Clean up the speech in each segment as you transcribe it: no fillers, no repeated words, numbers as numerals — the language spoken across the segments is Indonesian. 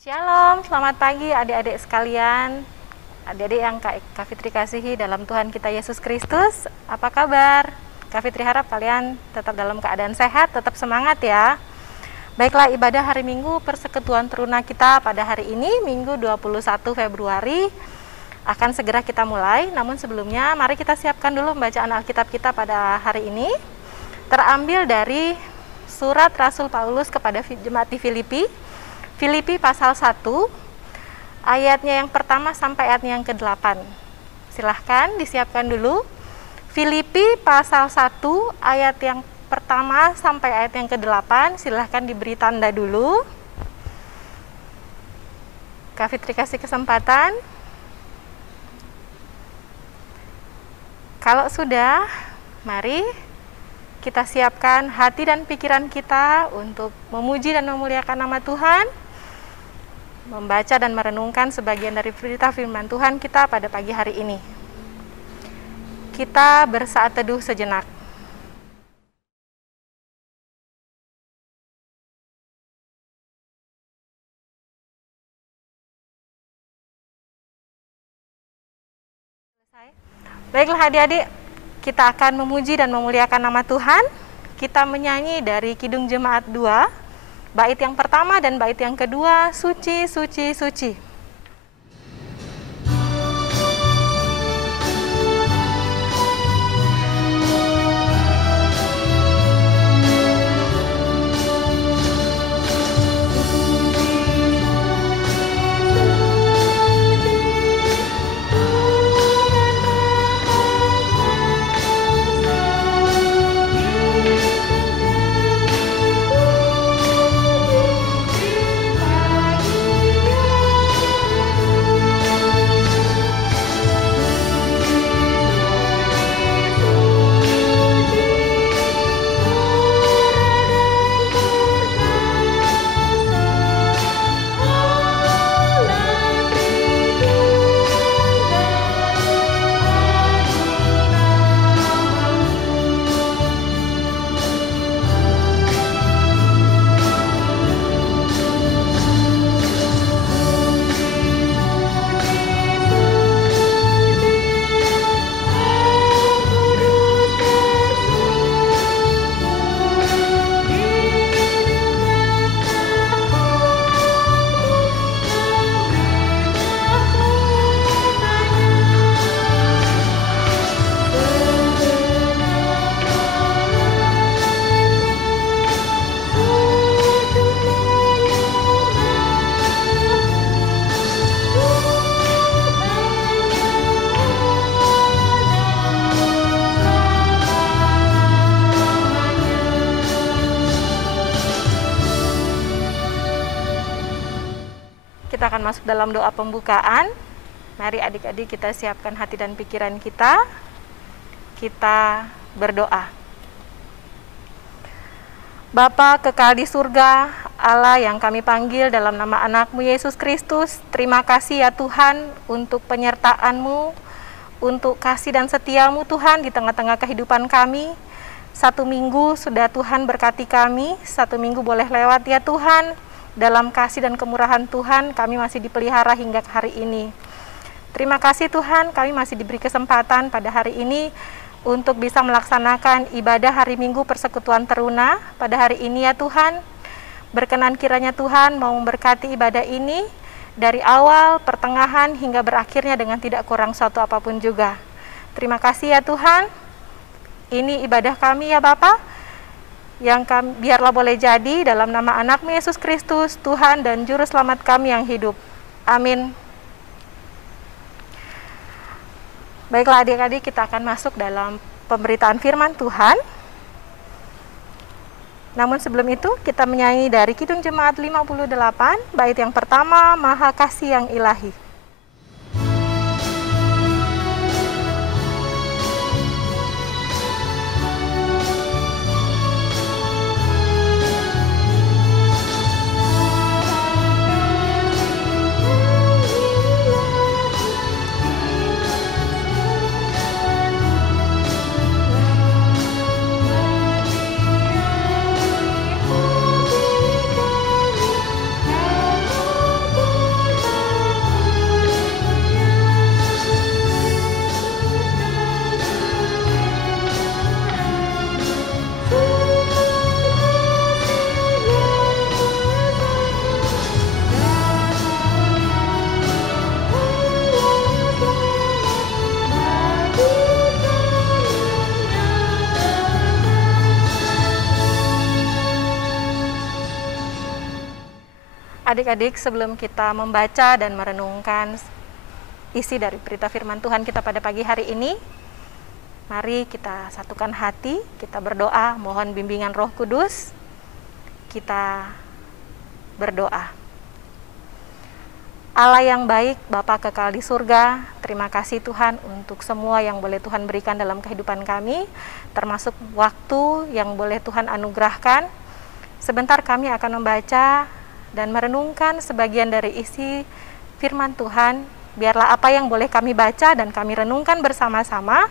Shalom, selamat pagi adik-adik sekalian. Adik-adik yang Kak Fitri kasihi dalam Tuhan kita Yesus Kristus. Apa kabar? Kak Fitri harap kalian tetap dalam keadaan sehat, tetap semangat ya. Baiklah, ibadah hari Minggu Persekutuan Teruna kita pada hari ini, Minggu 21 Februari, akan segera kita mulai. Namun sebelumnya, mari kita siapkan dulu bacaan Alkitab kita pada hari ini. Terambil dari surat Rasul Paulus kepada jemaat di Filipi, Filipi pasal 1, ayatnya yang pertama sampai ayatnya yang ke-8. Silahkan disiapkan dulu. Filipi pasal 1, ayat yang pertama sampai ayat yang ke-8. Silahkan diberi tanda dulu. Kak Fitri kasih kesempatan. Kalau sudah, mari kita siapkan hati dan pikiran kita untuk memuji dan memuliakan nama Tuhan, membaca dan merenungkan sebagian dari berita firman Tuhan kita pada pagi hari ini. Kita bersaat teduh sejenak. Baiklah adik-adik, kita akan memuji dan memuliakan nama Tuhan. Kita menyanyi dari Kidung Jemaat 2, bait yang pertama dan bait yang kedua, Suci, Suci, Suci. Kita akan masuk dalam doa pembukaan. Mari adik-adik kita siapkan hati dan pikiran kita. Kita berdoa. Bapa kekal di surga, Allah yang kami panggil dalam nama anak-Mu Yesus Kristus, terima kasih ya Tuhan untuk penyertaan-Mu, untuk kasih dan setia-Mu Tuhan di tengah-tengah kehidupan kami. 1 minggu sudah Tuhan berkati kami, 1 minggu boleh lewat ya Tuhan. Dalam kasih dan kemurahan Tuhan, kami masih dipelihara hingga hari ini. Terima kasih Tuhan, kami masih diberi kesempatan pada hari ini untuk bisa melaksanakan ibadah hari Minggu Persekutuan Teruna pada hari ini ya Tuhan. Berkenan kiranya Tuhan mau memberkati ibadah ini dari awal, pertengahan, hingga berakhirnya dengan tidak kurang suatu apapun juga. Terima kasih ya Tuhan. Ini ibadah kami ya Bapa, yang biarlah boleh jadi dalam nama anak-Mu Yesus Kristus, Tuhan dan Juru Selamat kami yang hidup. Amin. Baiklah adik-adik, kita akan masuk dalam pemberitaan firman Tuhan. Namun sebelum itu, kita menyanyi dari Kidung Jemaat 58, bait yang pertama, Maha Kasih yang Ilahi. Adik-adik, sebelum kita membaca dan merenungkan isi dari berita firman Tuhan kita pada pagi hari ini, mari kita satukan hati, kita berdoa, mohon bimbingan Roh Kudus. Kita berdoa. Allah yang baik, Bapa kekal di surga, terima kasih Tuhan untuk semua yang boleh Tuhan berikan dalam kehidupan kami, termasuk waktu yang boleh Tuhan anugerahkan. Sebentar kami akan membaca dan merenungkan sebagian dari isi firman Tuhan. Biarlah apa yang boleh kami baca dan kami renungkan bersama-sama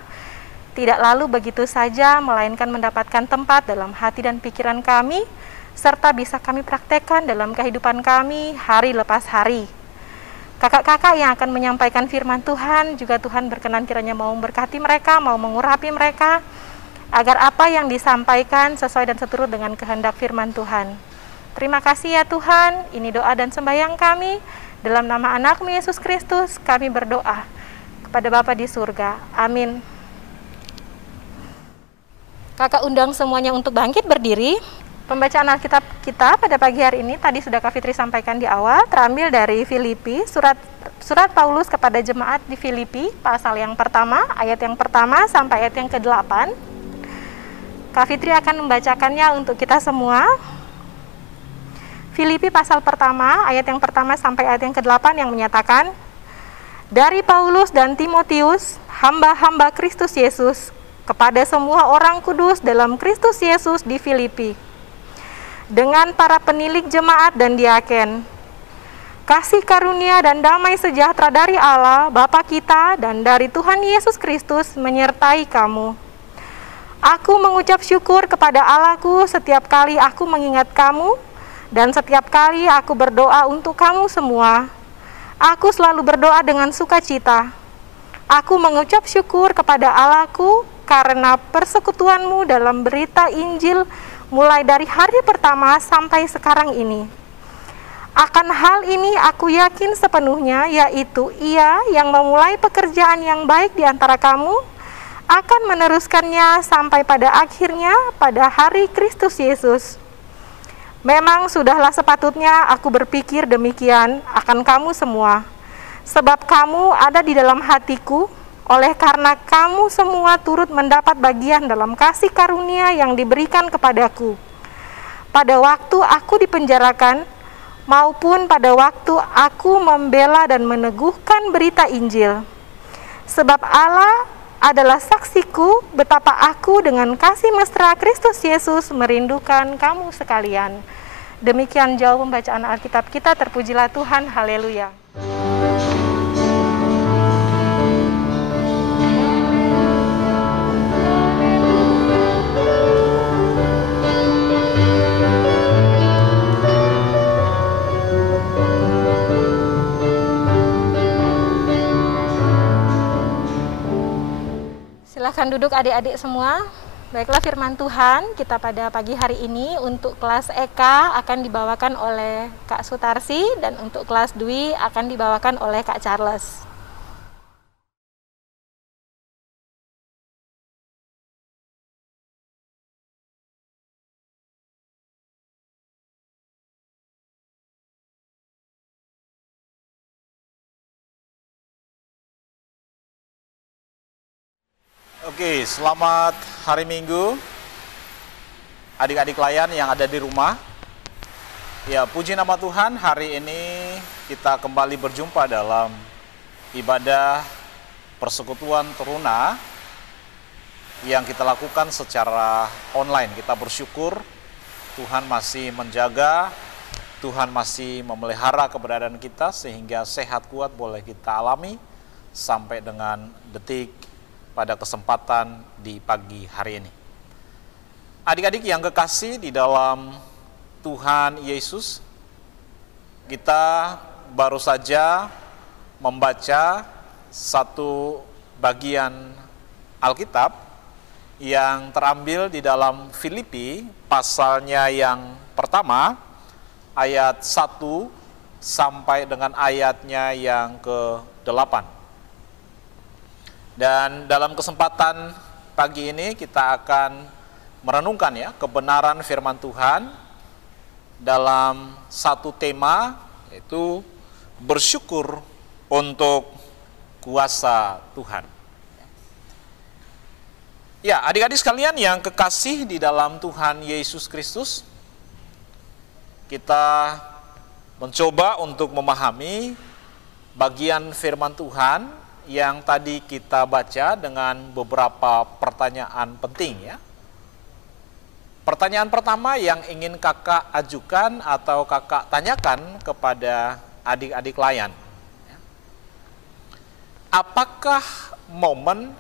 tidak lalu begitu saja, melainkan mendapatkan tempat dalam hati dan pikiran kami, serta bisa kami praktekkan dalam kehidupan kami hari lepas hari. Kakak-kakak yang akan menyampaikan firman Tuhan juga Tuhan berkenan kiranya mau memberkati mereka, mau mengurapi mereka, agar apa yang disampaikan sesuai dan seturut dengan kehendak firman Tuhan. Terima kasih ya Tuhan, ini doa dan sembahyang kami, dalam nama anak-Mu Yesus Kristus kami berdoa kepada Bapa di surga. Amin. Kakak undang semuanya untuk bangkit berdiri. Pembacaan Alkitab kita pada pagi hari ini tadi sudah Kak Fitri sampaikan di awal, terambil dari Filipi, surat Paulus kepada jemaat di Filipi, pasal yang pertama, ayat yang pertama sampai ayat yang ke-8. Kak Fitri akan membacakannya untuk kita semua. Filipi pasal pertama, ayat yang pertama sampai ayat yang ke-8 yang menyatakan, dari Paulus dan Timotius, hamba-hamba Kristus Yesus, kepada semua orang kudus dalam Kristus Yesus di Filipi, dengan para penilik jemaat dan diaken, kasih karunia dan damai sejahtera dari Allah, Bapa kita, dan dari Tuhan Yesus Kristus menyertai kamu. Aku mengucap syukur kepada Allahku setiap kali aku mengingat kamu, dan setiap kali aku berdoa untuk kamu semua. Aku selalu berdoa dengan sukacita. Aku mengucap syukur kepada Allahku karena persekutuanmu dalam berita Injil mulai dari hari pertama sampai sekarang ini. Akan hal ini aku yakin sepenuhnya, yaitu Ia yang memulai pekerjaan yang baik di antara kamu akan meneruskannya sampai pada akhirnya pada hari Kristus Yesus. Memang sudahlah sepatutnya aku berpikir demikian akan kamu semua, sebab kamu ada di dalam hatiku, oleh karena kamu semua turut mendapat bagian dalam kasih karunia yang diberikan kepadaku. Pada waktu aku dipenjarakan, maupun pada waktu aku membela dan meneguhkan berita Injil. Sebab Allah adalah saksiku betapa aku dengan kasih mesra Kristus Yesus merindukan kamu sekalian. Demikian jauh pembacaan Alkitab kita, terpujilah Tuhan, haleluya. Silakan duduk adik-adik semua. Baiklah, firman Tuhan kita pada pagi hari ini untuk kelas EK akan dibawakan oleh Kak Sutarsi, dan untuk kelas Dwi akan dibawakan oleh Kak Charles. Oke, selamat hari Minggu adik-adik layan yang ada di rumah. Ya, puji nama Tuhan, hari ini kita kembali berjumpa dalam ibadah persekutuan teruna yang kita lakukan secara online. Kita bersyukur Tuhan masih menjaga, Tuhan masih memelihara keberadaan kita sehingga sehat kuat boleh kita alami sampai dengan detik pada kesempatan di pagi hari ini. Adik-adik yang kekasih di dalam Tuhan Yesus, kita baru saja membaca satu bagian Alkitab yang terambil di dalam Filipi, pasalnya yang pertama, ayat 1 sampai dengan ayatnya yang ke-8. Dan dalam kesempatan pagi ini kita akan merenungkan ya kebenaran firman Tuhan dalam satu tema yaitu bersyukur untuk kuasa Tuhan. Ya, adik-adik sekalian yang kekasih di dalam Tuhan Yesus Kristus, kita mencoba untuk memahami bagian firman Tuhan yang tadi kita baca dengan beberapa pertanyaan penting ya. Pertanyaan pertama yang ingin kakak ajukan atau kakak tanyakan kepada adik-adik layan. Apakah momen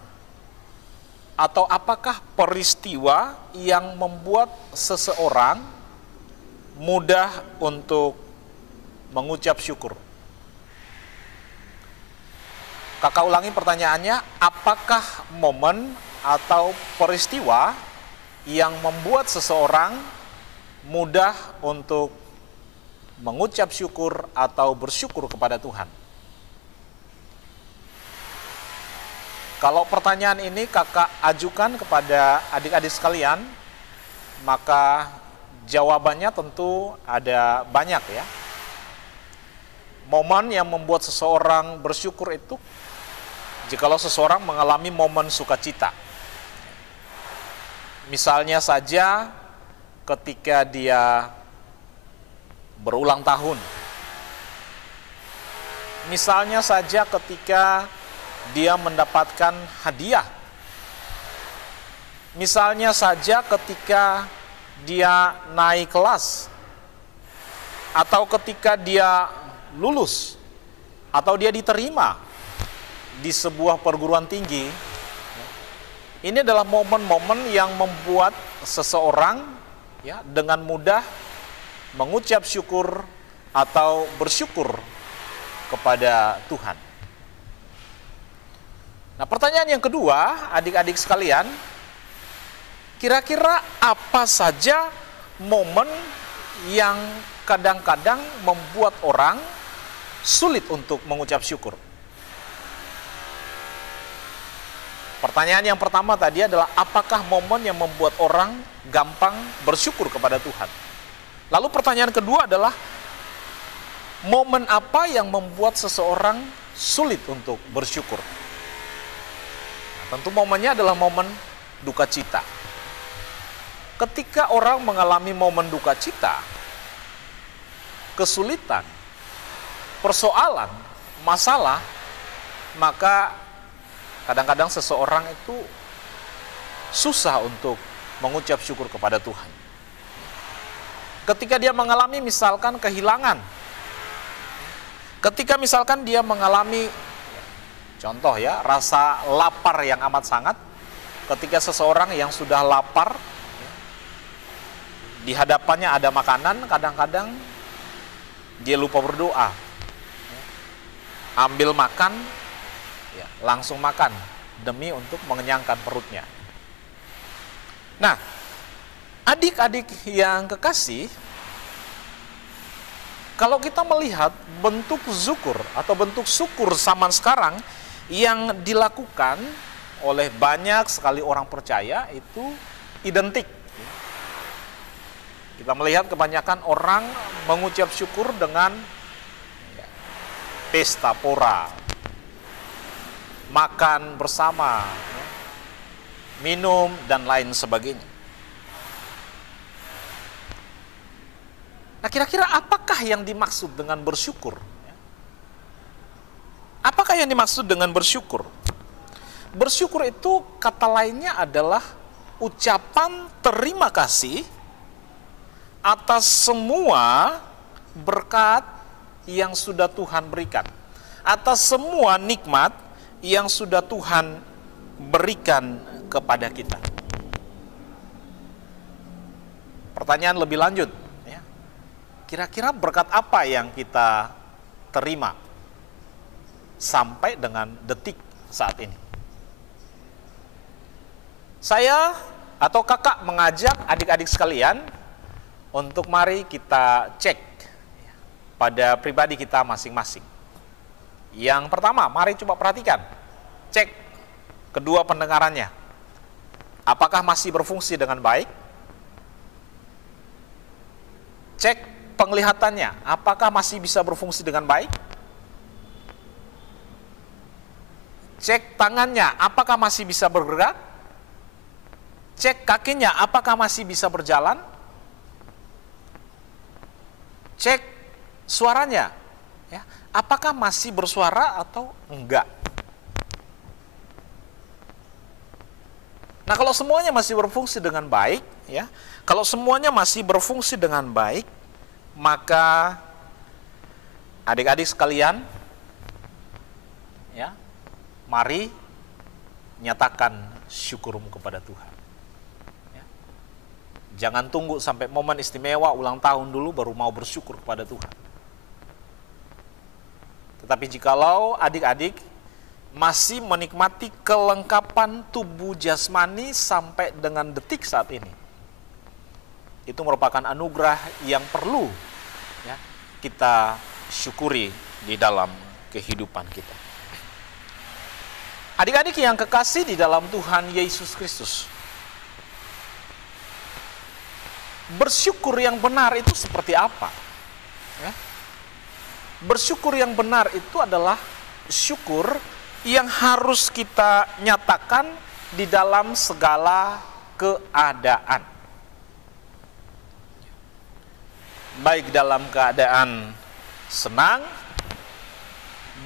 atau apakah peristiwa yang membuat seseorang mudah untuk mengucap syukur? Kakak ulangi pertanyaannya, apakah momen atau peristiwa yang membuat seseorang mudah untuk mengucap syukur atau bersyukur kepada Tuhan? Kalau pertanyaan ini kakak ajukan kepada adik-adik sekalian, maka jawabannya tentu ada banyak ya. Momen yang membuat seseorang bersyukur itu, jikalau seseorang mengalami momen sukacita. Misalnya saja ketika dia berulang tahun. Misalnya saja ketika dia mendapatkan hadiah. Misalnya saja ketika dia naik kelas, atau ketika dia lulus, atau dia diterima di sebuah perguruan tinggi. Ini adalah momen-momen yang membuat seseorang ya dengan mudah mengucap syukur atau bersyukur kepada Tuhan. Nah, pertanyaan yang kedua, adik-adik sekalian, kira-kira apa saja momen yang kadang-kadang membuat orang sulit untuk mengucap syukur? Pertanyaan yang pertama tadi adalah apakah momen yang membuat orang gampang bersyukur kepada Tuhan? Lalu pertanyaan kedua adalah momen apa yang membuat seseorang sulit untuk bersyukur? Tentu momennya adalah momen duka cita. Ketika orang mengalami momen duka cita, kesulitan, persoalan, masalah, maka kadang-kadang seseorang itu susah untuk mengucap syukur kepada Tuhan. Ketika dia mengalami misalkan kehilangan, ketika misalkan dia mengalami contoh ya, rasa lapar yang amat sangat, ketika seseorang yang sudah lapar, di hadapannya ada makanan, kadang-kadang dia lupa berdoa. Ambil makan, ya, langsung makan, demi untuk mengenyangkan perutnya. Nah, adik-adik yang kekasih, kalau kita melihat bentuk syukur atau bentuk syukur zaman sekarang, yang dilakukan oleh banyak sekali orang percaya itu identik. Kita melihat kebanyakan orang mengucap syukur dengan pesta pora, makan bersama, minum, dan lain sebagainya. Nah, kira-kira apakah yang dimaksud dengan bersyukur? Apakah yang dimaksud dengan bersyukur? Bersyukur itu kata lainnya adalah ucapan terima kasih atas semua berkat yang sudah Tuhan berikan, atas semua nikmat yang sudah Tuhan berikan kepada kita. Pertanyaan lebih lanjut, ya. Kira-kira berkat apa yang kita terima sampai dengan detik saat ini? Saya atau kakak mengajak adik-adik sekalian untuk mari kita cek pada pribadi kita masing-masing. Yang pertama, mari coba perhatikan, cek kedua pendengarannya. Apakah masih berfungsi dengan baik? Cek penglihatannya, apakah masih bisa berfungsi dengan baik? Cek tangannya, apakah masih bisa bergerak? Cek kakinya, apakah masih bisa berjalan? Cek suaranya, ya, apakah masih bersuara atau enggak? Nah, kalau semuanya masih berfungsi dengan baik, ya, kalau semuanya masih berfungsi dengan baik, maka adik-adik sekalian, ya, mari nyatakan syukurmu kepada Tuhan. Ya. Jangan tunggu sampai momen istimewa ulang tahun dulu baru mau bersyukur kepada Tuhan. Tetapi jikalau adik-adik masih menikmati kelengkapan tubuh jasmani sampai dengan detik saat ini, itu merupakan anugerah yang perlu, ya, kita syukuri di dalam kehidupan kita. Adik-adik yang kekasih di dalam Tuhan Yesus Kristus, bersyukur yang benar itu seperti apa? Ya. Bersyukur yang benar itu adalah syukur yang harus kita nyatakan di dalam segala keadaan. Baik dalam keadaan senang,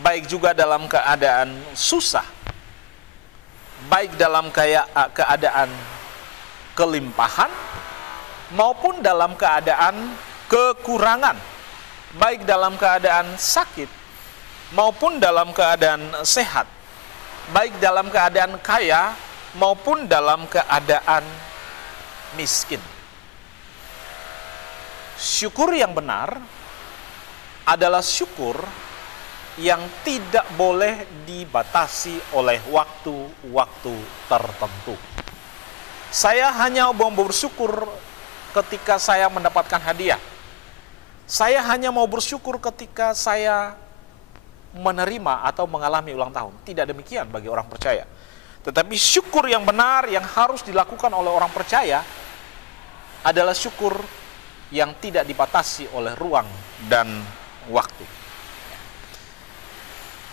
baik juga dalam keadaan susah, baik dalam keadaan kelimpahan, maupun dalam keadaan kekurangan, baik dalam keadaan sakit, maupun dalam keadaan sehat, baik dalam keadaan kaya, maupun dalam keadaan miskin. Syukur yang benar adalah syukur yang tidak boleh dibatasi oleh waktu-waktu tertentu. Saya hanya mau bersyukur ketika saya mendapatkan hadiah. Saya hanya mau bersyukur ketika saya menerima atau mengalami ulang tahun. Tidak demikian bagi orang percaya. Tetapi syukur yang benar yang harus dilakukan oleh orang percaya adalah syukur yang tidak dibatasi oleh ruang dan waktu.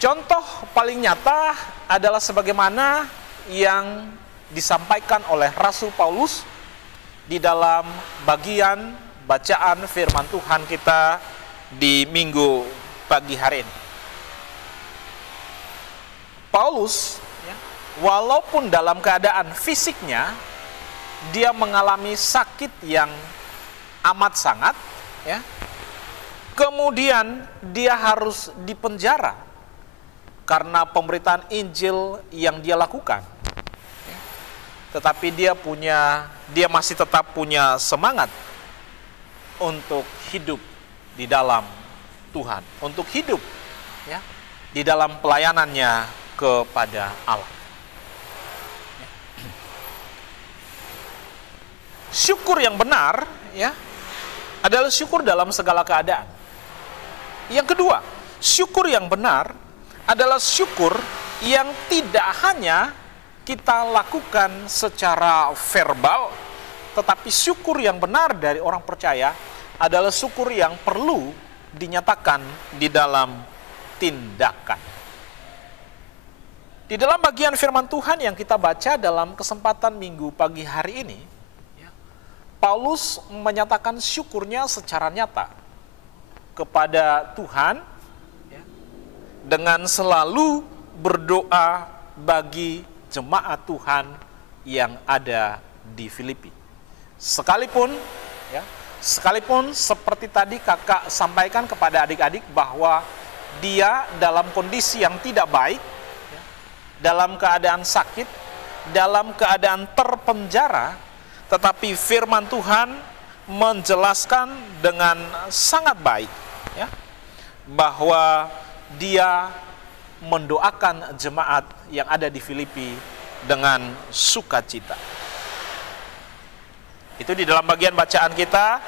Contoh paling nyata adalah sebagaimana yang disampaikan oleh Rasul Paulus di dalam bagian bacaan firman Tuhan kita di minggu pagi hari ini. Paulus, ya, walaupun dalam keadaan fisiknya dia mengalami sakit yang amat sangat, ya, kemudian dia harus dipenjara karena pemberitaan Injil yang dia lakukan, ya. Tetapi dia masih tetap punya semangat untuk hidup di dalam Tuhan, untuk hidup, ya, di dalam pelayanannya kepada Allah. Syukur yang benar, ya, adalah syukur dalam segala keadaan. Yang kedua, syukur yang benar adalah syukur yang tidak hanya kita lakukan secara verbal, tetapi syukur yang benar dari orang percaya adalah syukur yang perlu dinyatakan di dalam tindakan. Di dalam bagian firman Tuhan yang kita baca dalam kesempatan minggu pagi hari ini, Paulus menyatakan syukurnya secara nyata kepada Tuhan, ya, dengan selalu berdoa bagi jemaat Tuhan yang ada di Filipi. Sekalipun seperti tadi kakak sampaikan kepada adik-adik bahwa dia dalam kondisi yang tidak baik, dalam keadaan sakit, dalam keadaan terpenjara, tetapi firman Tuhan menjelaskan dengan sangat baik, ya, bahwa dia mendoakan jemaat yang ada di Filipi dengan sukacita. Itu di dalam bagian bacaan kita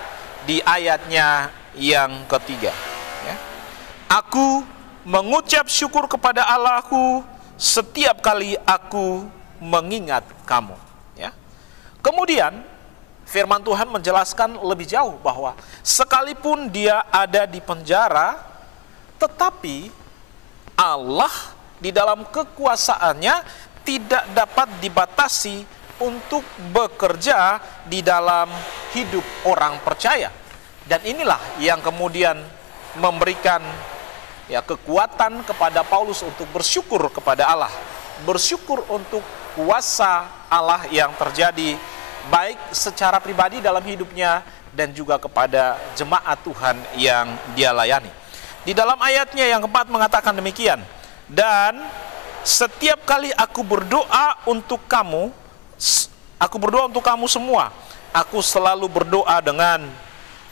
di ayatnya yang ketiga, ya. Aku mengucap syukur kepada Allahku setiap kali aku mengingat kamu, ya. Kemudian firman Tuhan menjelaskan lebih jauh bahwa sekalipun dia ada di penjara, tetapi Allah di dalam kekuasaannya tidak dapat dibatasi untuk bekerja di dalam hidup orang percaya. Dan inilah yang kemudian memberikan kekuatan kepada Paulus untuk bersyukur kepada Allah. Bersyukur untuk kuasa Allah yang terjadi baik secara pribadi dalam hidupnya dan juga kepada jemaat Tuhan yang dia layani. Di dalam ayatnya yang keempat mengatakan demikian, dan setiap kali aku berdoa untuk kamu semua, aku selalu berdoa dengan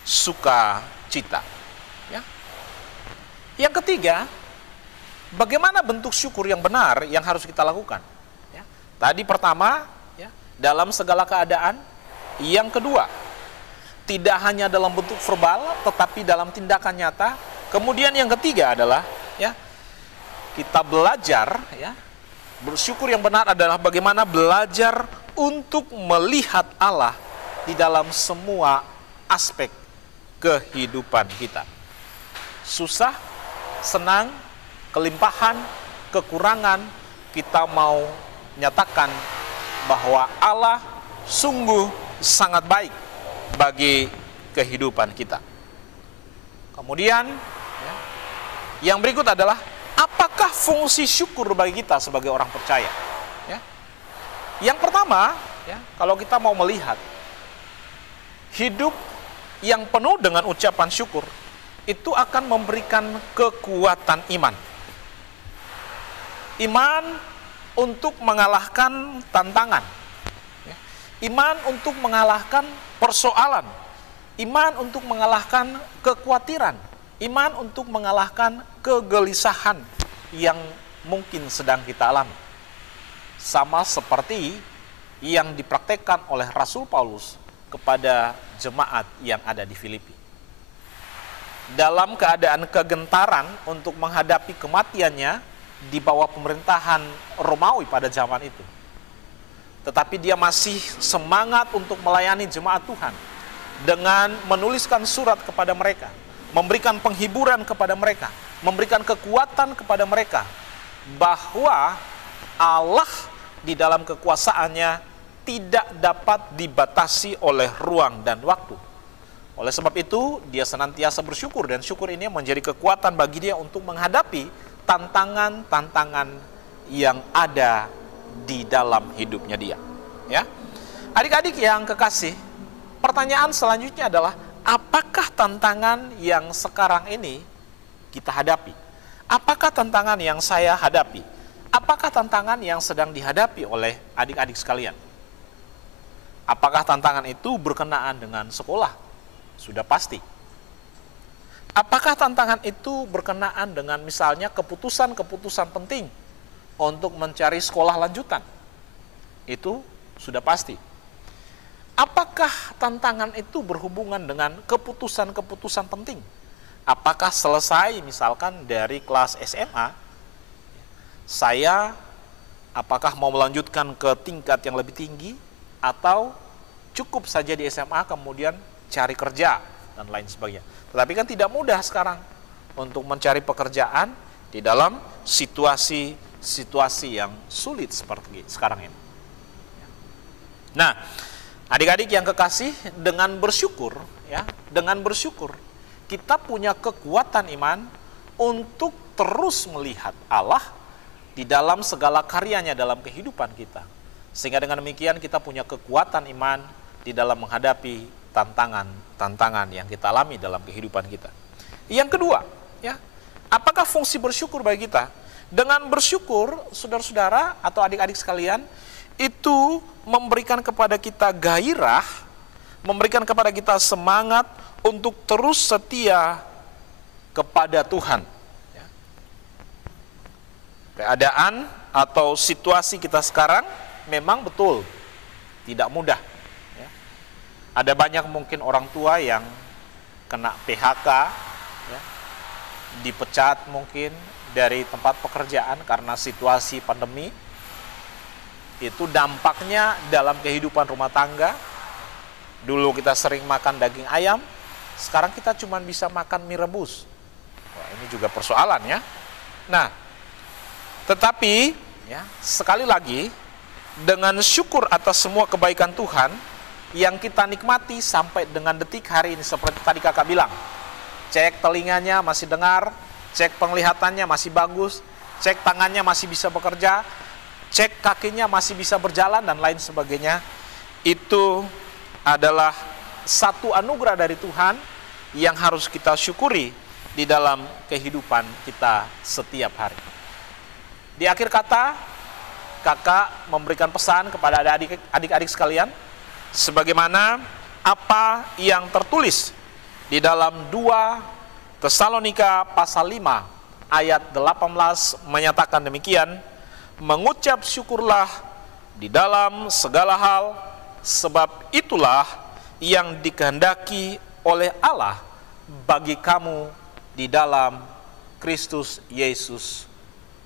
sukacita. Ya. Yang ketiga, bagaimana bentuk syukur yang benar yang harus kita lakukan? Ya. Tadi pertama, dalam segala keadaan. Yang kedua, tidak hanya dalam bentuk verbal, tetapi dalam tindakan nyata. Kemudian yang ketiga adalah kita belajar, bersyukur yang benar adalah bagaimana belajar untuk melihat Allah di dalam semua aspek kehidupan kita. Susah, senang, kelimpahan, kekurangan, kita mau nyatakan bahwa Allah sungguh sangat baik bagi kehidupan kita. Kemudian yang berikut adalah apakah fungsi syukur bagi kita sebagai orang percaya? Yang pertama, kalau kita mau melihat hidup yang penuh dengan ucapan syukur, itu akan memberikan kekuatan iman. Iman untuk mengalahkan tantangan. Iman untuk mengalahkan persoalan. Iman untuk mengalahkan kekhawatiran. Iman untuk mengalahkan kegelisahan yang mungkin sedang kita alami. Sama seperti yang dipraktekkan oleh Rasul Paulus kepada jemaat yang ada di Filipi. Dalam keadaan kegentaran untuk menghadapi kematiannya di bawah pemerintahan Romawi pada zaman itu. Tetapi dia masih semangat untuk melayani jemaat Tuhan dengan menuliskan surat kepada mereka, memberikan penghiburan kepada mereka, memberikan kekuatan kepada mereka bahwa Allah di dalam kekuasaannya tidak dapat dibatasi oleh ruang dan waktu. Oleh sebab itu, dia senantiasa bersyukur, dan syukur ini menjadi kekuatan bagi dia untuk menghadapi tantangan-tantangan yang ada di dalam hidupnya dia. Ya, adik-adik yang kekasih, pertanyaan selanjutnya adalah, apakah tantangan yang sekarang ini kita hadapi? Apakah tantangan yang saya hadapi? Apakah tantangan yang sedang dihadapi oleh adik-adik sekalian? Apakah tantangan itu berkenaan dengan sekolah? Sudah pasti. Apakah tantangan itu berkenaan dengan misalnya keputusan-keputusan penting untuk mencari sekolah lanjutan? Itu sudah pasti. Apakah tantangan itu berhubungan dengan keputusan-keputusan penting? Apakah selesai misalkan dari kelas SMA, saya apakah mau melanjutkan ke tingkat yang lebih tinggi, atau cukup saja di SMA kemudian cari kerja dan lain sebagainya. Tetapi kan tidak mudah sekarang untuk mencari pekerjaan di dalam situasi yang sulit seperti sekarang ini. Nah, adik-adik yang kekasih, dengan bersyukur kita punya kekuatan iman untuk terus melihat Allah di dalam segala karyanya dalam kehidupan kita. Sehingga dengan demikian kita punya kekuatan iman di dalam menghadapi tantangan yang kita alami dalam kehidupan kita. Yang kedua, apakah fungsi bersyukur bagi kita? Dengan bersyukur, saudara-saudara atau adik-adik sekalian, itu memberikan kepada kita gairah, memberikan kepada kita semangat untuk terus setia kepada Tuhan. Keadaan atau situasi kita sekarang memang betul tidak mudah. Ada banyak mungkin orang tua yang kena PHK, dipecat mungkin dari tempat pekerjaan karena situasi pandemi. Itu dampaknya dalam kehidupan rumah tangga. Dulu kita sering makan daging ayam, sekarang kita cuma bisa makan mie rebus. Wah, ini juga persoalan ya. Nah, tetapi ya, sekali lagi, dengan syukur atas semua kebaikan Tuhan yang kita nikmati sampai dengan detik hari ini, seperti tadi kakak bilang, cek telinganya masih dengar, cek penglihatannya masih bagus, cek tangannya masih bisa bekerja, cek kakinya masih bisa berjalan, dan lain sebagainya. Itu adalah satu anugerah dari Tuhan yang harus kita syukuri di dalam kehidupan kita setiap hari. Di akhir kata, kakak memberikan pesan kepada adik-adik sekalian, sebagaimana apa yang tertulis di dalam 2 Tesalonika pasal 5 ayat 18 menyatakan demikian, mengucap syukurlah di dalam segala hal, sebab itulah yang dikehendaki oleh Allah bagi kamu di dalam Kristus Yesus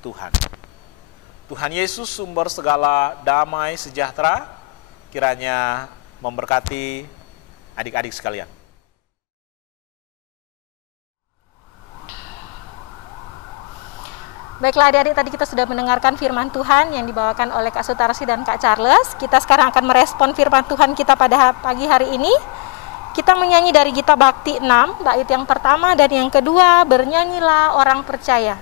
Tuhan. Tuhan Yesus, sumber segala damai sejahtera, kiranya memberkati adik-adik sekalian. Baiklah adik-adik, tadi kita sudah mendengarkan firman Tuhan yang dibawakan oleh Kak Sutarsi dan Kak Charles. Kita sekarang akan merespon firman Tuhan kita pada pagi hari ini. Kita menyanyi dari Gita Bakti 6, bait yang pertama dan yang kedua, bernyanyilah orang percaya.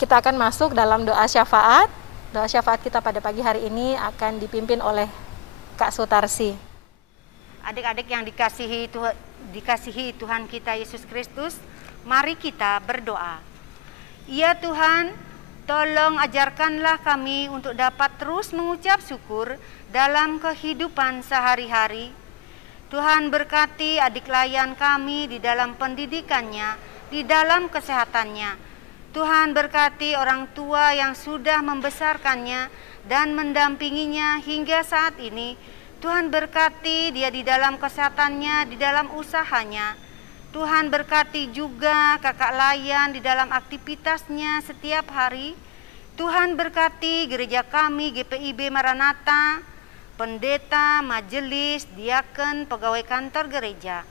Kita akan masuk dalam doa syafaat. Doa syafaat kita pada pagi hari ini akan dipimpin oleh Kak Sutarsi. Adik-adik yang dikasihi Tuhan kita Yesus Kristus, mari kita berdoa. Ya Tuhan, tolong ajarkanlah kami untuk dapat terus mengucap syukur dalam kehidupan sehari-hari. Tuhan berkati adik layan kami di dalam pendidikannya, di dalam kesehatannya. Tuhan berkati orang tua yang sudah membesarkannya dan mendampinginya hingga saat ini. Tuhan berkati dia di dalam kesehatannya, di dalam usahanya. Tuhan berkati juga kakak layan di dalam aktivitasnya setiap hari. Tuhan berkati gereja kami, GPIB Maranatha, pendeta, majelis, diaken, pegawai kantor gereja.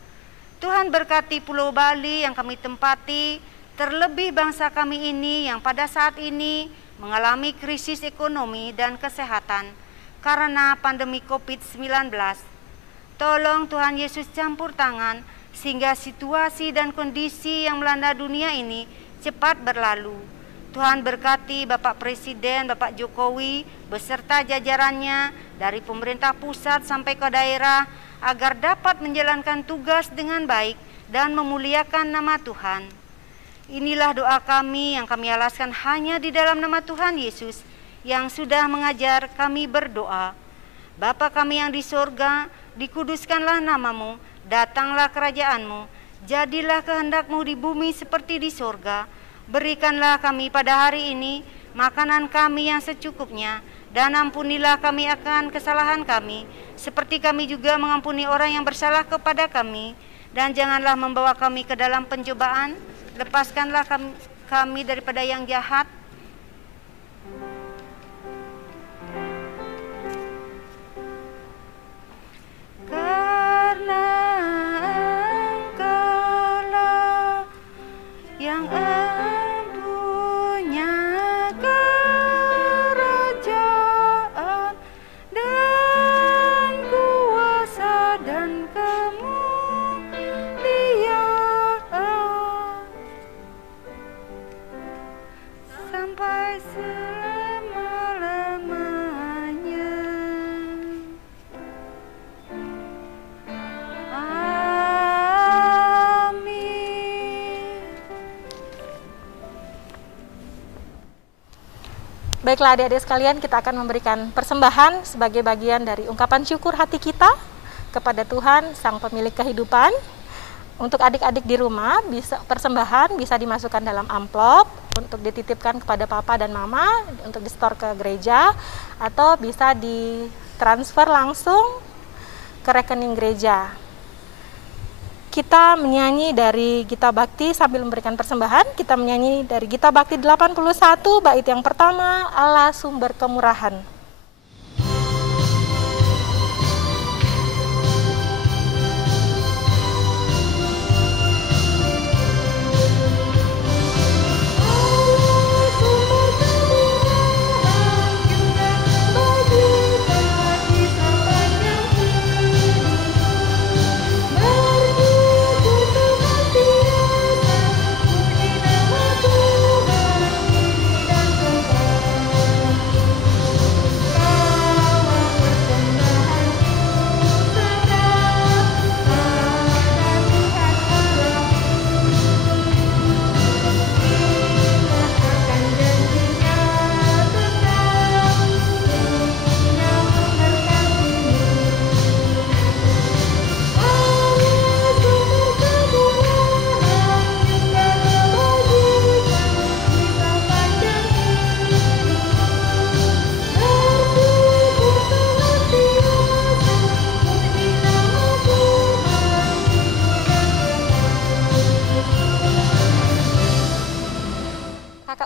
Tuhan berkati Pulau Bali yang kami tempati, terlebih bangsa kami ini yang pada saat ini mengalami krisis ekonomi dan kesehatan karena pandemi COVID-19. Tolong Tuhan Yesus campur tangan sehingga situasi dan kondisi yang melanda dunia ini cepat berlalu. Tuhan berkati Bapak Presiden, Bapak Jokowi, beserta jajarannya dari pemerintah pusat sampai ke daerah agar dapat menjalankan tugas dengan baik dan memuliakan nama Tuhan. Inilah doa kami yang kami alaskan hanya di dalam nama Tuhan Yesus yang sudah mengajar kami berdoa. Bapa kami yang di sorga, dikuduskanlah namamu, datanglah kerajaanmu, jadilah kehendak-Mu di bumi seperti di sorga. Berikanlah kami pada hari ini makanan kami yang secukupnya, dan ampunilah kami akan kesalahan kami, seperti kami juga mengampuni orang yang bersalah kepada kami. Dan janganlah membawa kami ke dalam pencobaan, lepaskanlah kami daripada yang jahat. Karena Engkaulah yang punya kerajaan dan kuasa Baiklah adik-adik sekalian, kita akan memberikan persembahan sebagai bagian dari ungkapan syukur hati kita kepada Tuhan, Sang Pemilik kehidupan. Untuk adik-adik di rumah, persembahan bisa dimasukkan dalam amplop untuk dititipkan kepada papa dan mama untuk disetor ke gereja, atau bisa ditransfer langsung ke rekening gereja. Kita menyanyi dari Gita Bakti sambil memberikan persembahan. Kita menyanyi dari Gita Bakti 81, bait yang pertama, Allah Sumber Kemurahan.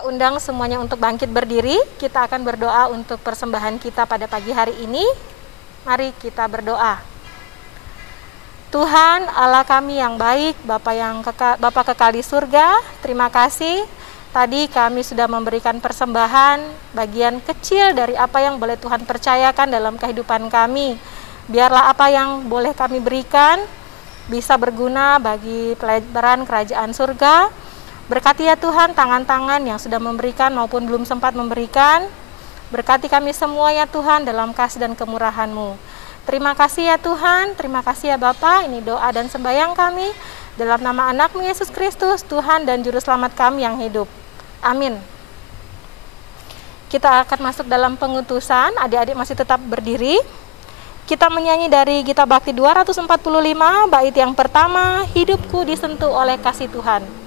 Undang semuanya untuk bangkit berdiri. Kita akan berdoa untuk persembahan kita pada pagi hari ini. Mari kita berdoa. Tuhan Allah kami yang baik, Bapa kekal di surga, terima kasih. Tadi kami sudah memberikan persembahan bagian kecil dari apa yang boleh Tuhan percayakan dalam kehidupan kami. Biarlah apa yang boleh kami berikan bisa berguna bagi pelajaran kerajaan surga. Berkati ya Tuhan tangan-tangan yang sudah memberikan maupun belum sempat memberikan. Berkati kami semua ya Tuhan dalam kasih dan kemurahan-Mu. Terima kasih ya Tuhan, terima kasih ya Bapa. Ini doa dan sembahyang kami dalam nama anak-Mu Yesus Kristus, Tuhan dan Juru Selamat kami yang hidup. Amin. Kita akan masuk dalam pengutusan, adik-adik masih tetap berdiri. Kita menyanyi dari Gita Bakti 245, bait yang pertama, hidupku disentuh oleh kasih Tuhan.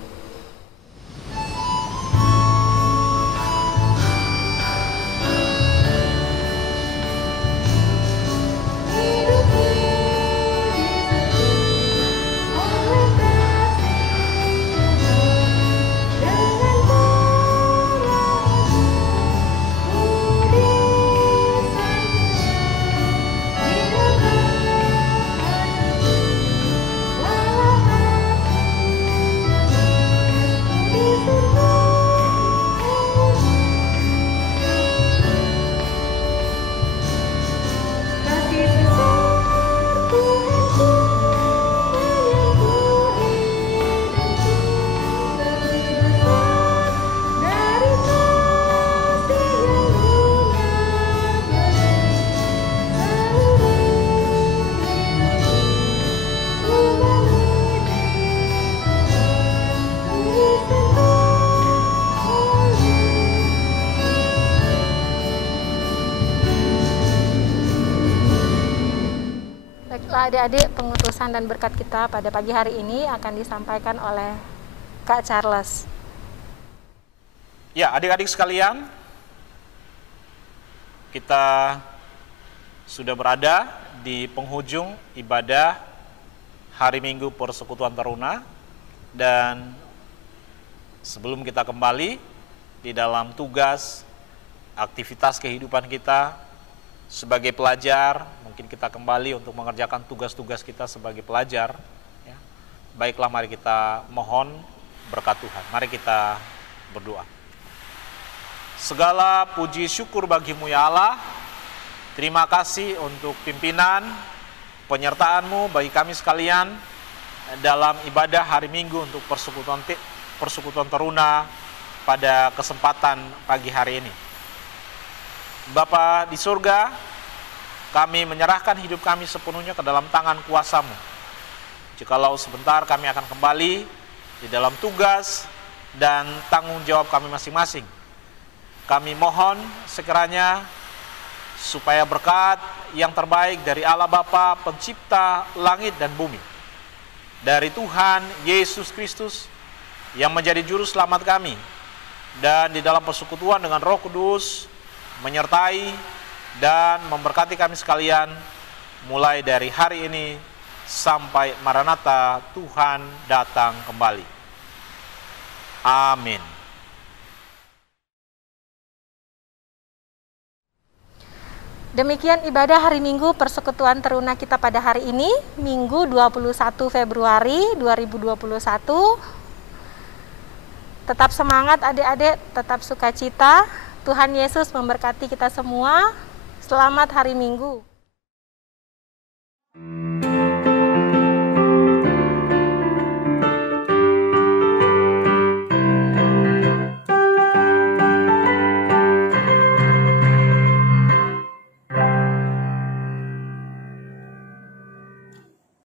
Adik-adik, pengutusan dan berkat kita pada pagi hari ini akan disampaikan oleh Kak Charles. Ya, adik-adik sekalian, kita sudah berada di penghujung ibadah hari Minggu Persekutuan Taruna, dan sebelum kita kembali di dalam tugas aktivitas kehidupan kita sebagai pelajar, mungkin kita kembali untuk mengerjakan tugas-tugas kita sebagai pelajar, ya. Baiklah, mari kita mohon berkat Tuhan. Mari kita berdoa. Segala puji syukur bagi-Mu ya Allah. Terima kasih untuk pimpinan, penyertaan-Mu bagi kami sekalian dalam ibadah hari Minggu untuk Persekutuan Taruna pada kesempatan pagi hari ini. Bapa di surga, kami menyerahkan hidup kami sepenuhnya ke dalam tangan kuasa-Mu. Jikalau sebentar kami akan kembali di dalam tugas dan tanggung jawab kami masing-masing. Kami mohon sekiranya supaya berkat yang terbaik dari Allah Bapa, Pencipta langit dan bumi, dari Tuhan Yesus Kristus yang menjadi juru selamat kami, dan di dalam persekutuan dengan Roh Kudus menyertai dan memberkati kami sekalian mulai dari hari ini sampai Maranatha Tuhan datang kembali. Amin. Demikian ibadah hari Minggu Persekutuan Teruna kita pada hari ini, Minggu 21 Februari 2021. Tetap semangat adik-adik, tetap sukacita. Tuhan Yesus memberkati kita semua. Selamat hari Minggu.